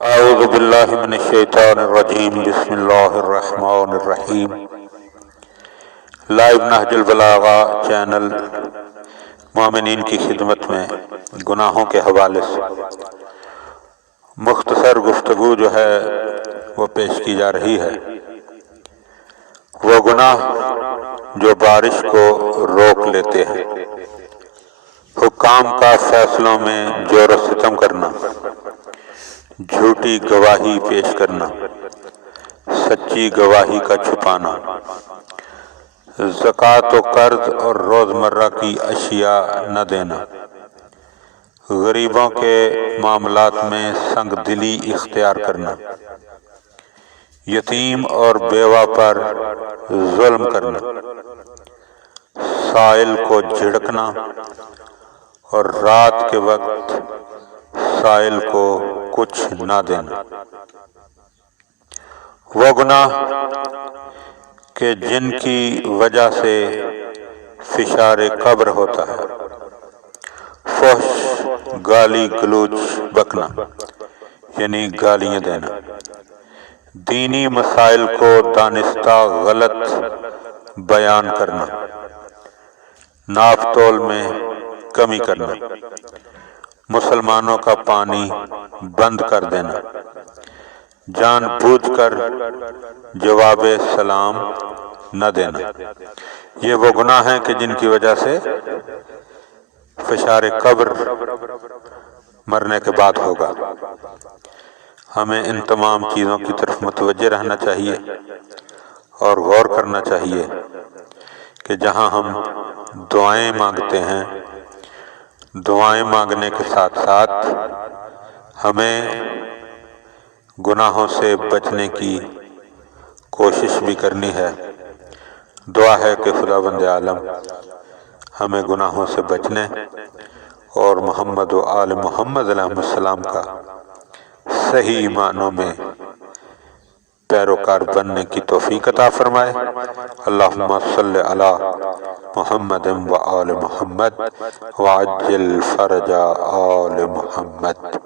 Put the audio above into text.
اعوذ باللہ من الشیطان الرجیم بسم اللہ الرحمن الرحیم۔ لائیو نہج البلاغہ چینل مومنین کی خدمت میں گناہوں کے حوالے سے مختصر گفتگو جو ہے وہ پیش کی جا رہی ہے۔ وہ گناہ جو بارش کو روک لیتے ہیں، حکام کا فیصلوں میں جور و ستم کرنا، جھوٹی گواہی پیش کرنا، سچی گواہی کا چھپانا، زکوٰۃ و قرض اور روزمرہ کی اشیاء نہ دینا، غریبوں کے معاملات میں سنگ دلی اختیار کرنا، یتیم اور بیوہ پر ظلم کرنا، سائل کو جھڑکنا اور رات کے وقت سائل کو کچھ نہ دینا۔ وہ گناہ کہ جن کی وجہ سے فشار قبر ہوتا ہے، فحش، گالی گلوچ بکنا یعنی گالیاں دینا، دینی مسائل کو دانستہ غلط بیان کرنا، ناپ تول میں کمی کرنا، مسلمانوں کا پانی بند کر دینا، جان بوجھ کر جواب سلام نہ دینا۔ یہ وہ گناہ ہیں کہ جن کی وجہ سے فشار قبر مرنے کے بعد ہوگا۔ ہمیں ان تمام چیزوں کی طرف متوجہ رہنا چاہیے اور غور کرنا چاہیے کہ جہاں ہم دعائیں مانگتے ہیں، دعائیں مانگنے کے ساتھ ساتھ ہمیں گناہوں سے بچنے کی کوشش بھی کرنی ہے۔ دعا ہے کہ خداوند عالم ہمیں گناہوں سے بچنے اور محمد و آل محمد علیہ السلام کا صحیح معنوں میں پیروکار بننے کی توفیق عطا فرمائے۔ اللہم صلی علی محمد و آل محمد وعجل فرج آل محمد۔